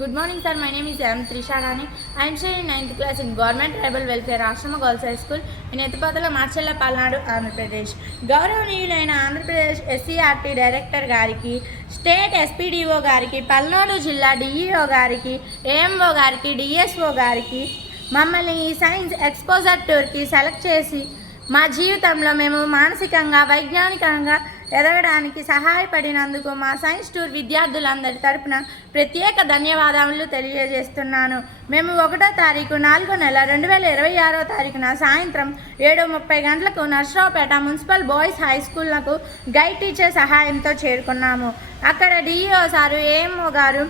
Good morning, sir. My name is M. Trisha Rani. I am studying 9th class in Government Tribal Welfare Ashrama Girls High School in Etupatala, Marchella, Palnadu, Andhra Pradesh. గౌరవనీయులైన Andhra Pradesh SCERT director గారికి, state ఎస్పీడీఓ గారికి, పల్నాడు జిల్లా DEO గారికి, AMO గారికి, DSO గారికి మమ్మల్ని ఈ science exposure టూర్కి సెలెక్ట్ చేసి మా జీవితంలో మేము మానసికంగా వైజ్ఞానికంగా ఎదగడానికి సహాయపడినందుకు మా సైన్స్ టూర్ విద్యార్థులందరి తరపున ప్రత్యేక ధన్యవాదాలు తెలియజేస్తున్నాను. మేము 1వ తారీఖు 4వ నెల 2026వ తారీఖున సాయంత్రం 7:30 గంటలకు నర్సరావుపేట మున్సిపల్ బాయ్స్ హై స్కూల్లకు గైడ్ టీచర్ సహాయంతో చేరుకున్నాము. అక్కడ డిఈఓ సారు, ఏఎంఓ గారు,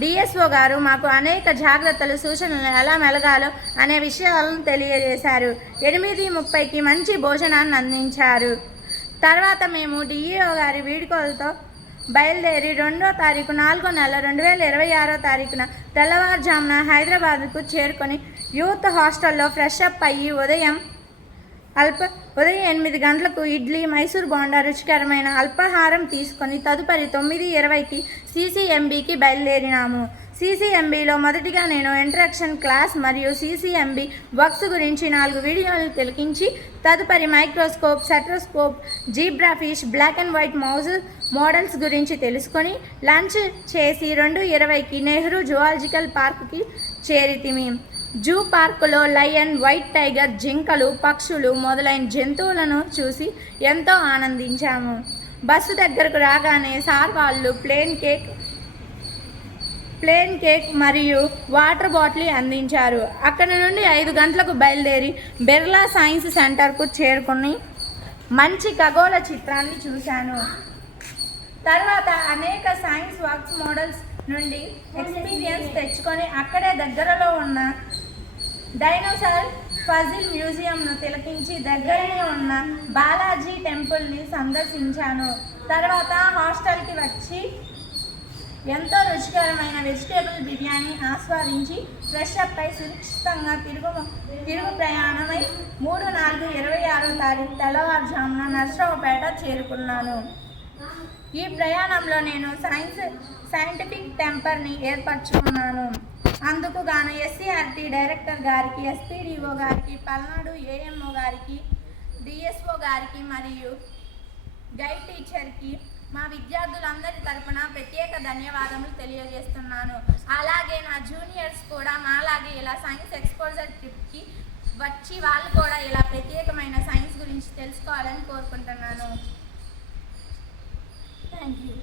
డిఎస్ఓ గారు మాకు అనేక జాగ్రత్తలు, సూచనలు ఎలా మెలగాలో అనే విషయాలను తెలియజేశారు. 8:30కి మంచి భోజనాన్ని అందించారు. తర్వాత మేము డిఈఓ గారి వీడ్కోలతో బయలుదేరి 2వ తారీఖు 4వ నెల 2026వ తారీఖున తెల్లవారుజామున హైదరాబాద్కు చేరుకొని యూత్ హాస్టల్లో ఫ్రెష్ అప్ అయ్యి ఉదయం 8 గంటలకు ఇడ్లీ, మైసూర్ బోండా, రుచికరమైన అల్పాహారం తీసుకొని తదుపరి 9:20కి సీసీఎంబీకి బయలుదేరినాము. సీసీఎంబీలో మొదటిగా నేను ఇంట్రడక్షన్ క్లాస్ మరియు సీసీఎంబీ వర్క్స్ గురించి 4 వీడియోలు తిలకించి తదుపరి microscope, stereoscope, zebra fish, black and white mouse models గురించి తెలుసుకొని లంచ్ చేసి 2:20కి నెహ్రూ జువాలజికల్ పార్క్కి చేరితిమి. జూ పార్కులో లయన్, వైట్ టైగర్, జింకలు, పక్షులు మొదలైన జంతువులను చూసి ఎంతో ఆనందించాము. బస్సు దగ్గరకు రాగానే సార్ వాళ్ళు ప్లేన్ కేక్ మరియు వాటర్ బాటిల్ అందించారు. అక్కడి నుండి 5 గంటలకు బయలుదేరి బిర్లా సైన్స్ సెంటర్కు చేరుకుని మంచి ఖగోళ చిత్రాన్ని చూశాను. తర్వాత అనేక సైన్స్ వర్క్స్ మోడల్స్ నుండి ఎక్స్పీరియన్స్ తెచ్చుకొని అక్కడే దగ్గరలో ఉన్న డైనోసార్ ఫజిల్ మ్యూజియంను తిలకించి దగ్గరనే ఉన్న బాలాజీ టెంపుల్ని సందర్శించాను. తర్వాత హాస్టల్కి వచ్చి ఎంతో రుచికరమైన వెజిటేబుల్ బిర్యానీ ఆస్వాదించి ఫ్రెష్ అప్ అయి సురక్షితంగా తిరుగు ప్రయాణమై 3/4/26వ తారీఖు తెల్లవారుజామున నర్సరావుపేట చేరుకున్నాను. ఈ ప్రయాణంలో నేను సైంటిఫిక్ టెంపర్ని ఏర్పరచుకున్నాను. అందుకు గాను ఎస్సీఆర్టీ డైరెక్టర్ గారికి, ఎస్పీడీఓ గారికి, పల్నాడు ఏఎంఓ గారికి, డిఎస్ఓ గారికి మరియు గైడ్ టీచర్కి మా విద్యార్థులందరి తరపున ప్రత్యేక ధన్యవాదములు తెలియజేస్తున్నాను. అలాగే నా జూనియర్స్ కూడా మాలాగే ఇలా సైన్స్ ఎక్స్పోజర్ ట్రిప్కి వచ్చి వాళ్ళు కూడా ఇలా ప్రత్యేకమైన సైన్స్ గురించి తెలుసుకోవాలని కోరుకుంటున్నాను. Thank you.